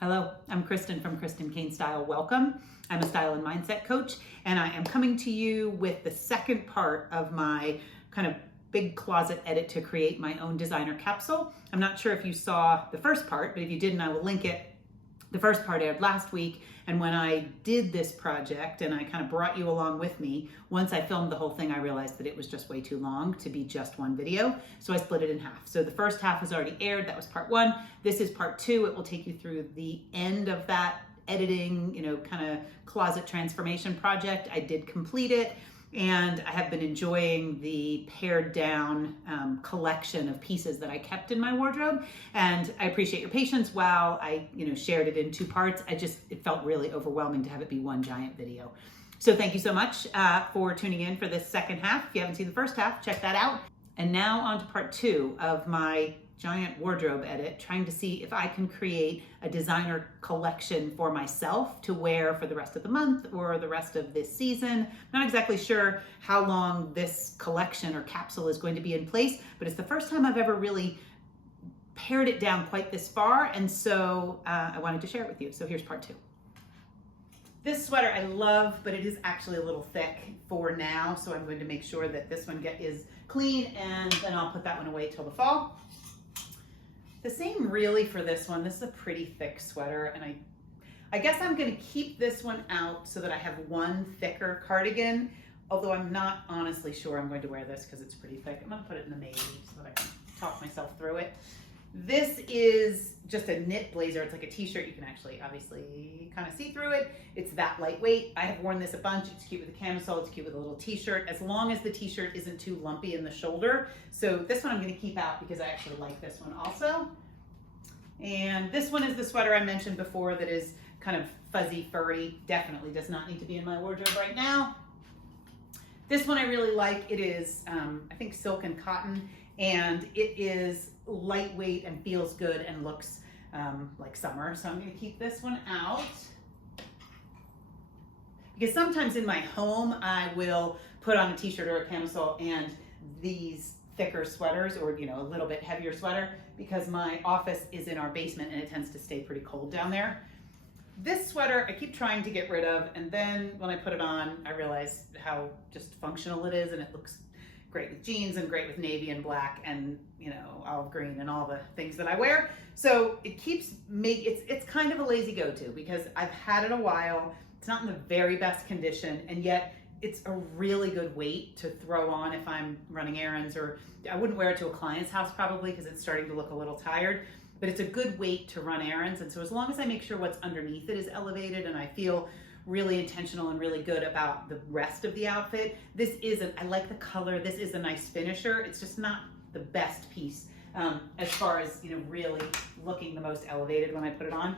Hello, I'm Kristen from Kristen Kane Style. Welcome. I'm a style and mindset coach, and I am coming to you with the second part of my kind of big closet edit to create my own designer capsule. I'm not sure if you saw the first part, but if you didn't, I will link it. The first part aired last week, and when I did this project and I kind of brought you along with me, once I filmed the whole thing, I realized that it was just way too long to be just one video, so I split it in half. So the first half has already aired. That was part one. This is part two. It will take you through the end of that editing, kind of closet transformation project. I did complete it, and I have been enjoying the pared down collection of pieces that I kept in my wardrobe. And I appreciate your patience while I shared it in two parts. It felt really overwhelming to have it be one giant video. So thank you so much for tuning in for this second half. If you haven't seen the first half, check that out. And now on to part two of my giant wardrobe edit, trying to see if I can create a designer collection for myself to wear for the rest of the month or the rest of this season. Not exactly sure how long this collection or capsule is going to be in place, but it's the first time I've ever really pared it down quite this far, and so I wanted to share it with you. So here's part two. This sweater I love, but it is actually a little thick for now, so I'm going to make sure that this one is clean, and then I'll put that one away till the fall. The same really for this one. This is a pretty thick sweater, and I guess I'm gonna keep this one out so that I have one thicker cardigan, although I'm not honestly sure I'm going to wear this because it's pretty thick. I'm gonna put it in the navy so that I can talk myself through it. This is just a knit blazer. It's like a t-shirt. You can actually obviously kind of see through it. It's that lightweight. I have worn this a bunch. It's cute with a camisole. It's cute with a little t-shirt, as long as the t-shirt isn't too lumpy in the shoulder. So this one I'm going to keep out because I actually like this one also. And this one is the sweater I mentioned before that is kind of fuzzy, furry. Definitely does not need to be in my wardrobe right now. This one I really like. It is, I think, silk and cotton, and it is lightweight and feels good and looks like summer. So I'm going to keep this one out. Because sometimes in my home, I will put on a t-shirt or a camisole and these thicker sweaters, or a little bit heavier sweater, because my office is in our basement and it tends to stay pretty cold down there. This sweater I keep trying to get rid of, and then when I put it on, I realize how just functional it is, and it looks great with jeans and great with navy and black and olive green and all the things that I wear. So it keeps it's kind of a lazy go-to because I've had it a while. It's not in the very best condition, and yet it's a really good weight to throw on if I'm running errands, or I wouldn't wear it to a client's house probably because it's starting to look a little tired, but it's a good weight to run errands. And so as long as I make sure what's underneath it is elevated and I feel really intentional and really good about the rest of the outfit, I like the color. This is a nice finisher. It's just not the best piece as far as, really looking the most elevated when I put it on.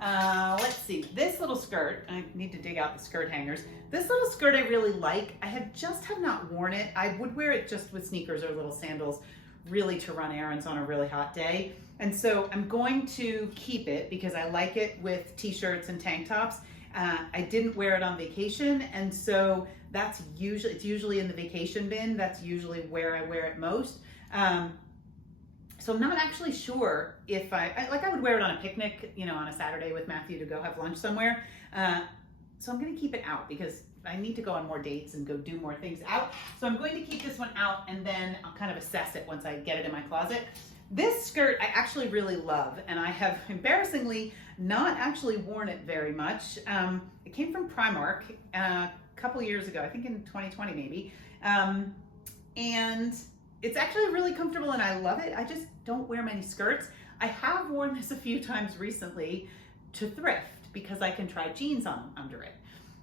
Let's see, this little skirt, I need to dig out the skirt hangers. This little skirt I really like. I have not worn it. I would wear it just with sneakers or little sandals, really to run errands on a really hot day. And so I'm going to keep it because I like it with t-shirts and tank tops. I didn't wear it on vacation, and so it's usually in the vacation bin. That's usually where I wear it most. So I'm not actually sure if I would wear it on a picnic, on a Saturday with Matthew to go have lunch somewhere. So I'm going to keep it out because I need to go on more dates and go do more things out. So I'm going to keep this one out, and then I'll kind of assess it once I get it in my closet. This skirt I actually really love, and I have embarrassingly not actually worn it very much. It came from Primark a couple years ago, I think in 2020 maybe. And it's actually really comfortable and I love it. I just don't wear many skirts. I have worn this a few times recently to thrift because I can try jeans on under it.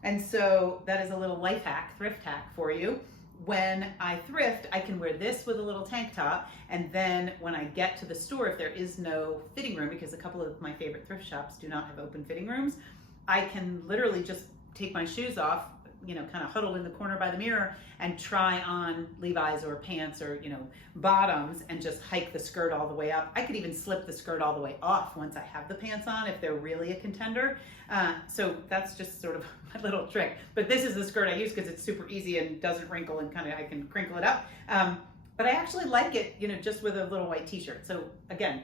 And so that is a little life hack, thrift hack for you. When I thrift, I can wear this with a little tank top, and then when I get to the store, if there is no fitting room, because a couple of my favorite thrift shops do not have open fitting rooms, I can literally just take my shoes off, kind of huddle in the corner by the mirror and try on Levi's or pants or, bottoms, and just hike the skirt all the way up. I could even slip the skirt all the way off once I have the pants on if they're really a contender. So that's just sort of my little trick. But this is the skirt I use because it's super easy and doesn't wrinkle, and I can crinkle it up. but I actually like it, you know, just with a little white t-shirt. So again,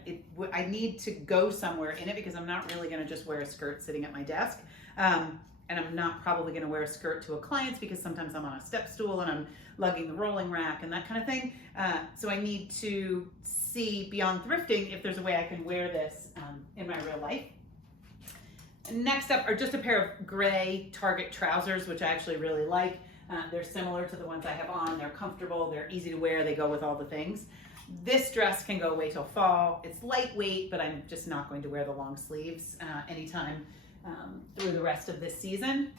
I need to go somewhere in it because I'm not really gonna just wear a skirt sitting at my desk. And I'm not probably gonna wear a skirt to a client's because sometimes I'm on a step stool and I'm lugging the rolling rack and that kind of thing. So I need to see beyond thrifting if there's a way I can wear this in my real life. Next up are just a pair of gray Target trousers, which I actually really like. They're similar to the ones I have on. They're comfortable, they're easy to wear, they go with all the things. This dress can go away till fall. It's lightweight, but I'm just not going to wear the long sleeves anytime through the rest of this season.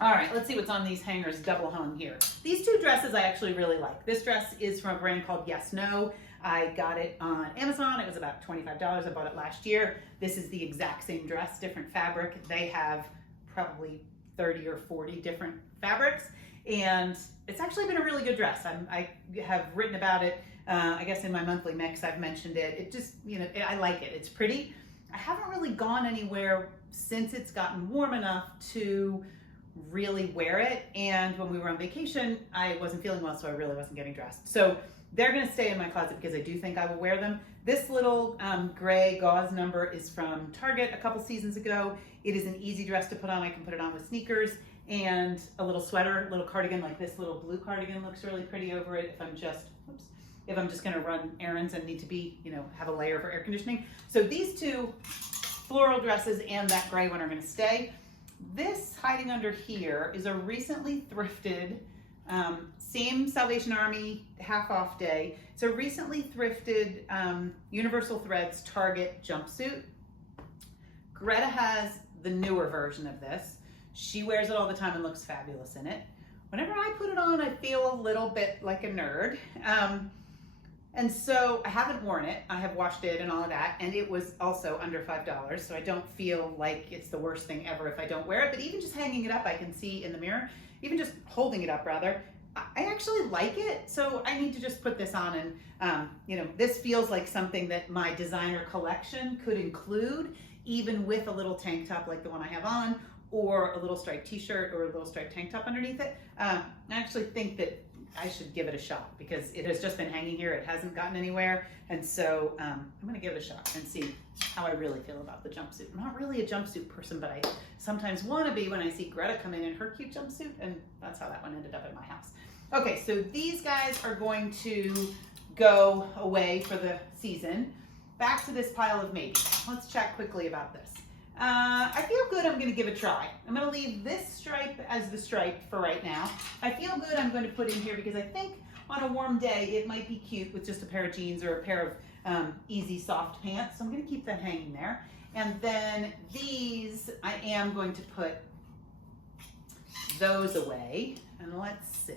All right, let's see what's on these hangers double hung here. These two dresses I actually really like. This dress is from a brand called Yes No. I got it on Amazon. It was about $25. I bought it last year. This is the exact same dress, different fabric. They have probably 30 or 40 different fabrics, and it's actually been a really good dress. I have written about it, I guess in my monthly mix, I've mentioned it. It just, you know, I like it. It's pretty. I haven't really gone anywhere since it's gotten warm enough to really wear it. And when we were on vacation, I wasn't feeling well, so I really wasn't getting dressed. So they're gonna stay in my closet because I do think I will wear them. This little gray gauze number is from Target a couple seasons ago. It is an easy dress to put on. I can put it on with sneakers and a little sweater, a little cardigan, like this little blue cardigan looks really pretty over it if I'm just gonna run errands and need to be, you know, have a layer for air conditioning. So these two floral dresses and that gray one are gonna stay. This hiding under here is a recently thrifted, same Salvation Army half off day. It's a recently thrifted Universal Threads Target jumpsuit. Greta has the newer version of this. She wears it all the time and looks fabulous in it. Whenever I put it on, I feel a little bit like a nerd. And so I haven't worn it. I have washed it and all of that, and it was also under $5, so I don't feel like it's the worst thing ever if I don't wear it. But even just hanging it up, I can see in the mirror, even just holding it up rather, I actually like it. So I need to just put this on, and you know, this feels like something that my designer collection could include, even with a little tank top like the one I have on, or a little striped t-shirt or a little striped tank top underneath it. I actually think that I should give it a shot because it has just been hanging here. It hasn't gotten anywhere. And so I'm gonna give it a shot and see how I really feel about the jumpsuit. I'm not really a jumpsuit person, but I sometimes wanna be when I see Greta come in her cute jumpsuit, and that's how that one ended up at my house. Okay, so these guys are going to go away for the season. Back to this pile of maybe. Let's chat quickly about this. I feel good, I'm gonna give it a try. I'm gonna leave this stripe as the stripe for right now. I feel good, I'm going to put in here because I think on a warm day, it might be cute with just a pair of jeans or a pair of easy soft pants. So I'm gonna keep that hanging there. And then these, I am going to put those away. And let's see.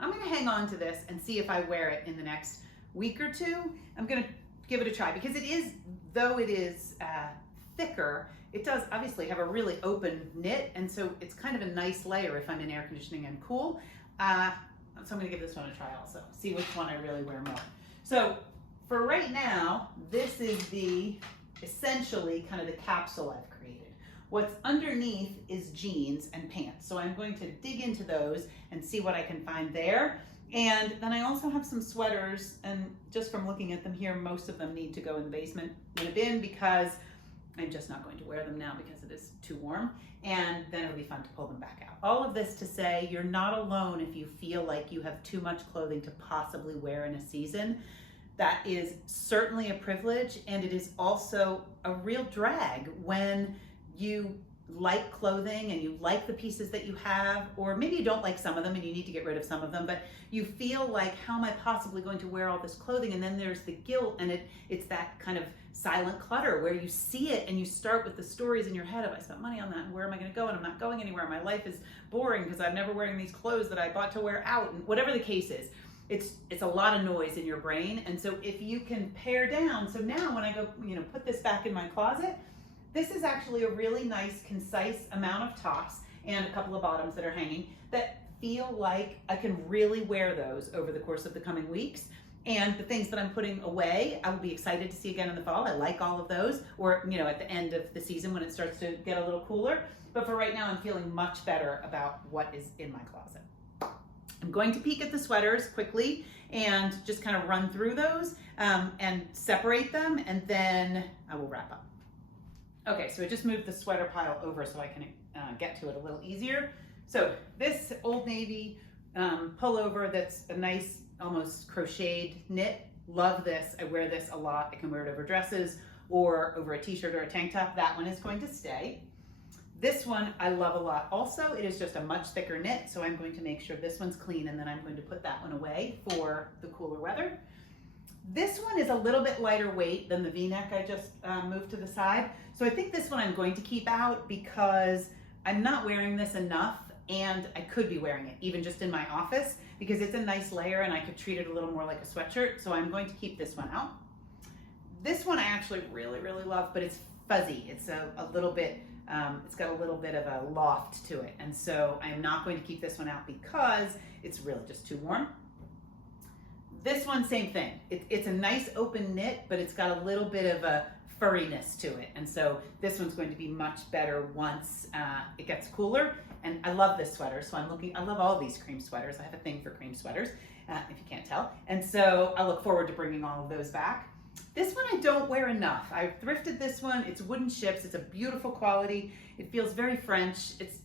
I'm gonna hang on to this and see if I wear it in the next week or two. I'm gonna give it a try because it is, though it is thicker, it does obviously have a really open knit, and so it's kind of a nice layer if I'm in air conditioning and cool. So I'm gonna give this one a try also, see which one I really wear more. So for right now, this is the, essentially kind of the capsule I've created. What's underneath is jeans and pants. So I'm going to dig into those and see what I can find there. And then I also have some sweaters, and just from looking at them here, most of them need to go in the basement in a bin because I'm just not going to wear them now because it is too warm, and then it'll be fun to pull them back out. All of this to say, you're not alone if you feel like you have too much clothing to possibly wear in a season. That is certainly a privilege, and it is also a real drag when you like clothing and you like the pieces that you have, or maybe you don't like some of them and you need to get rid of some of them, but you feel like, how am I possibly going to wear all this clothing? And then there's the guilt, and it's that kind of silent clutter where you see it and you start with the stories in your head of, I spent money on that, and where am I going to go? And I'm not going anywhere. My life is boring because I'm never wearing these clothes that I bought to wear out, and whatever the case is. It's a lot of noise in your brain. And so if you can pare down, so now when I go, you know, put this back in my closet, this is actually a really nice, concise amount of tops and a couple of bottoms that are hanging that feel like I can really wear those over the course of the coming weeks. And the things that I'm putting away, I will be excited to see again in the fall. I like all of those, or, you know, at the end of the season when it starts to get a little cooler. But for right now, I'm feeling much better about what is in my closet. I'm going to peek at the sweaters quickly and just kind of run through those and separate them, and then I will wrap up. Okay, so I just moved the sweater pile over so I can get to it a little easier. So this Old Navy pullover that's a nice, almost crocheted knit. Love this. I wear this a lot. I can wear it over dresses or over a t-shirt or a tank top. That one is going to stay. This one I love a lot also. It is just a much thicker knit, so I'm going to make sure this one's clean, and then I'm going to put that one away for the cooler weather. This one is a little bit lighter weight than the V-neck I just moved to the side. So I think this one I'm going to keep out because I'm not wearing this enough, and I could be wearing it even just in my office because it's a nice layer and I could treat it a little more like a sweatshirt. So I'm going to keep this one out. This one I actually really, really love, but it's fuzzy. It's a little bit, it's got a little bit of a loft to it. And so I'm not going to keep this one out because it's really just too warm. This one, same thing. It's a nice open knit, but it's got a little bit of a furriness to it. And so this one's going to be much better once it gets cooler. And I love this sweater, so I love all these cream sweaters. I have a thing for cream sweaters, if you can't tell. And so I look forward to bringing all of those back. This one I don't wear enough. I thrifted this one. It's wooden ships. It's a beautiful quality. It feels very French. It's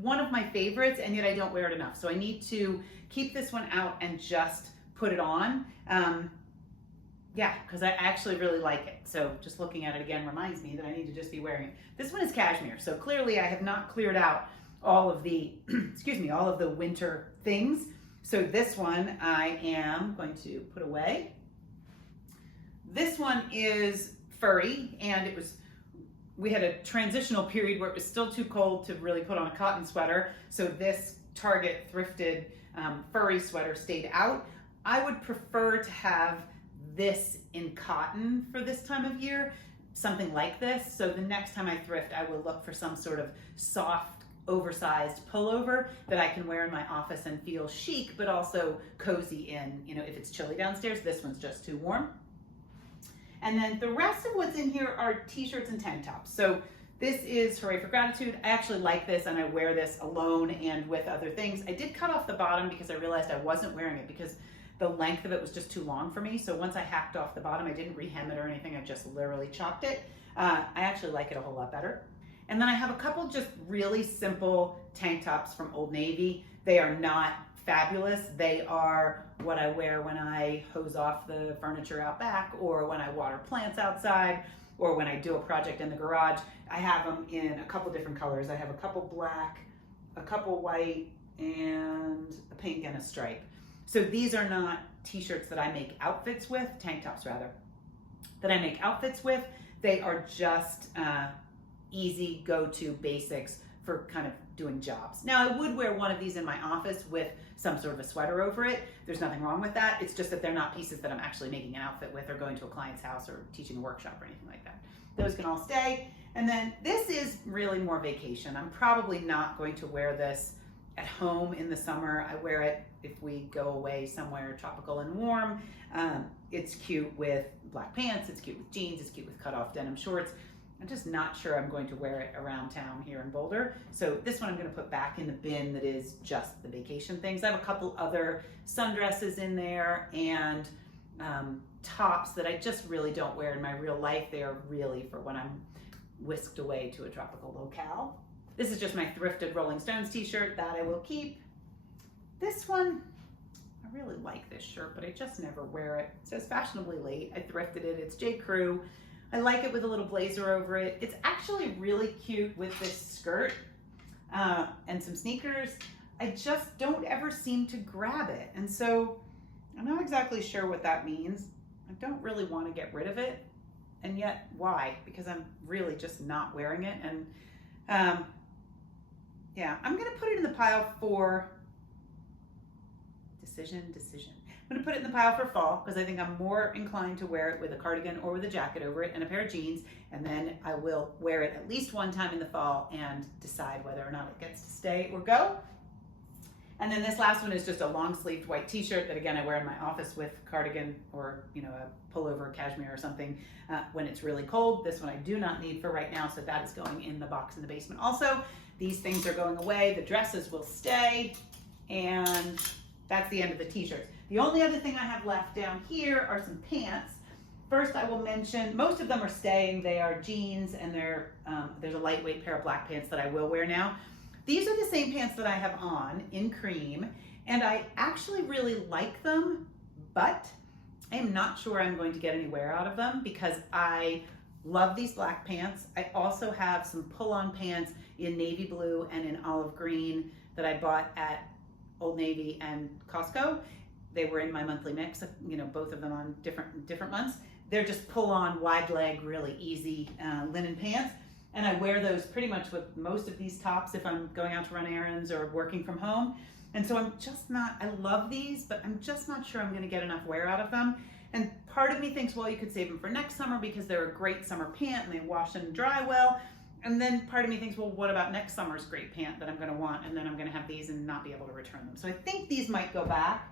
one of my favorites, and yet I don't wear it enough. So I need to keep this one out and just put it on. Yeah, because I actually really like it. So just looking at it again reminds me that I need to just be wearing it. This one is cashmere, so clearly I have not cleared out all of the, excuse me, all of the winter things. So this one I am going to put away. This one is furry, and we had a transitional period where it was still too cold to really put on a cotton sweater. So this Target thrifted furry sweater stayed out. I would prefer to have this in cotton for this time of year, something like this. So the next time I thrift, I will look for some sort of soft, oversized pullover that I can wear in my office and feel chic, but also cozy in, you know, if it's chilly downstairs. This one's just too warm. And then the rest of what's in here are t-shirts and tank tops. So this is Hooray for Gratitude. I actually like this, and I wear this alone and with other things. I did cut off the bottom because I realized I wasn't wearing it because the length of it was just too long for me. So once I hacked off the bottom, I didn't rehem it or anything. I just literally chopped it. I actually like it a whole lot better. And then I have a couple just really simple tank tops from Old Navy. They are not fabulous. They are what I wear when I hose off the furniture out back, or when I water plants outside, or when I do a project in the garage. I have them in a couple different colors. I have a couple black, a couple white, and a pink and a stripe. So these are not t-shirts that I make outfits with, tank tops rather, that I make outfits with. They are just easy go-to basics for kind of doing jobs. Now I would wear one of these in my office with some sort of a sweater over it. There's nothing wrong with that. It's just that they're not pieces that I'm actually making an outfit with or going to a client's house or teaching a workshop or anything like that. Those can all stay. And then this is really more vacation. I'm probably not going to wear this at home in the summer. I wear it if we go away somewhere tropical and warm. It's cute with black pants, it's cute with jeans, it's cute with cut-off denim shorts. I'm just not sure I'm going to wear it around town here in Boulder. So this one I'm going to put back in the bin that is just the vacation things. I have a couple other sundresses in there and tops that I just really don't wear in my real life. They are really for when I'm whisked away to a tropical locale. This is just my thrifted Rolling Stones t-shirt that I will keep. This one, I really like this shirt, but I just never wear it. It says Fashionably Late. I thrifted it. It's J. Crew. I like it with a little blazer over it. It's actually really cute with this skirt and some sneakers. I just don't ever seem to grab it. And so I'm not exactly sure what that means. I don't really want to get rid of it. And yet, why? Because I'm really just not wearing it. And yeah, I'm going to put it in the pile for decision. I'm going to put it in the pile for fall because I think I'm more inclined to wear it with a cardigan or with a jacket over it and a pair of jeans. And then I will wear it at least one time in the fall and decide whether or not it gets to stay or go. And then this last one is just a long sleeved white t-shirt that again I wear in my office with cardigan or, you know, a pullover, cashmere or something when it's really cold. This one I do not need for right now, so that is going in the box in the basement. Also, these things are going away. The dresses will stay. And that's the end of the t-shirts. The only other thing I have left down here are some pants. First, I will mention, most of them are staying. They are jeans, and there's a lightweight pair of black pants that I will wear now. These are the same pants that I have on in cream, and I actually really like them, but I am not sure I'm going to get any wear out of them because I love these black pants. I also have some pull-on pants in navy blue and in olive green that I bought at Old Navy and Costco. They were in my monthly mix, you know, both of them on different months. They're just pull-on, wide leg, really easy linen pants. And I wear those pretty much with most of these tops if I'm going out to run errands or working from home. And so I love these, but I'm just not sure I'm gonna get enough wear out of them. And part of me thinks, well, you could save them for next summer because they're a great summer pant and they wash and dry well. And then part of me thinks, well, what about next summer's great pant that I'm gonna want? And then I'm gonna have these and not be able to return them. So I think these might go back.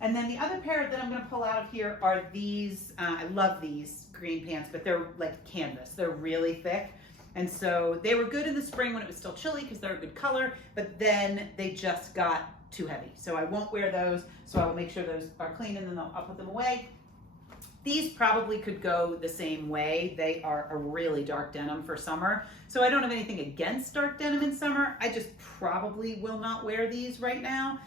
And then the other pair that I'm gonna pull out of here are these. I love these green pants, but they're like canvas. They're really thick. And so they were good in the spring when it was still chilly because they're a good color, but then they just got too heavy. So I won't wear those. So I will make sure those are clean and then I'll put them away. These probably could go the same way. They are a really dark denim for summer. So I don't have anything against dark denim in summer. I just probably will not wear these right now.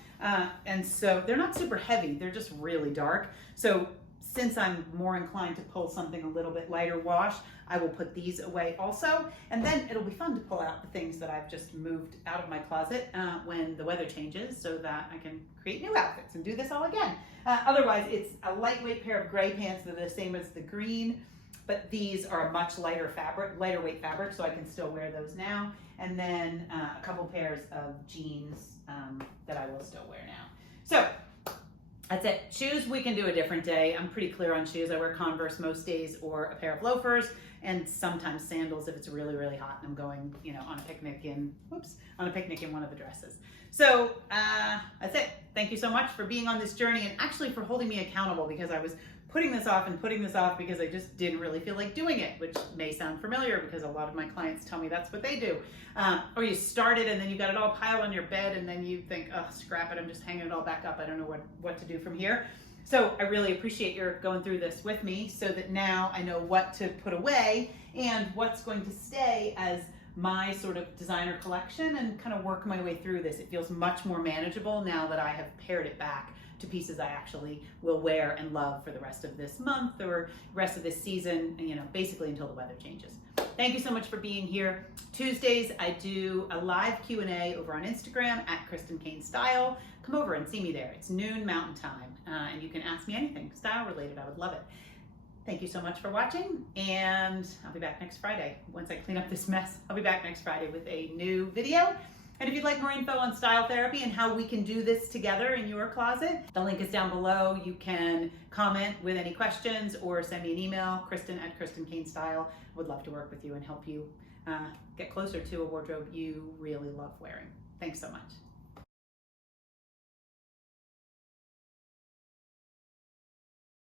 And so they're not super heavy. They're just really dark. So since I'm more inclined to pull something a little bit lighter wash, I will put these away also. And then it'll be fun to pull out the things that I've just moved out of my closet when the weather changes so that I can create new outfits and do this all again. Otherwise, it's a lightweight pair of gray pants that are the same as the green, but these are a much lighter weight fabric, so I can still wear those now. And then a couple pairs of jeans that I will still wear now. So that's it. Shoes, we can do a different day. I'm pretty clear on shoes. I wear Converse most days or a pair of loafers and sometimes sandals if it's really, really hot and I'm going, you know, on a picnic in one of the dresses. So that's it. Thank you so much for being on this journey and actually for holding me accountable because I was putting this off because I just didn't really feel like doing it, which may sound familiar because a lot of my clients tell me that's what they do. Or you start it and then you got it all piled on your bed and then you think, oh, scrap it, I'm just hanging it all back up. I don't know what to do from here. So I really appreciate your going through this with me so that now I know what to put away and what's going to stay as my sort of designer collection and kind of work my way through this. It feels much more manageable now that I have pared it back to pieces I actually will wear and love for the rest of this month or rest of this season, you know, basically until the weather changes. Thank you so much for being here. Tuesdays, I do a live Q&A over on Instagram at Kristen Kane Style. Come over and see me there. It's noon Mountain Time, and you can ask me anything style related. I would love it. Thank you so much for watching, and I'll be back next Friday. Once I clean up this mess, I'll be back next Friday with a new video. And if you'd like more info on style therapy and how we can do this together in your closet, the link is down below. You can comment with any questions or send me an email, Kristen at Kristen Kane Style. Would love to work with you and help you get closer to a wardrobe you really love wearing. Thanks so much.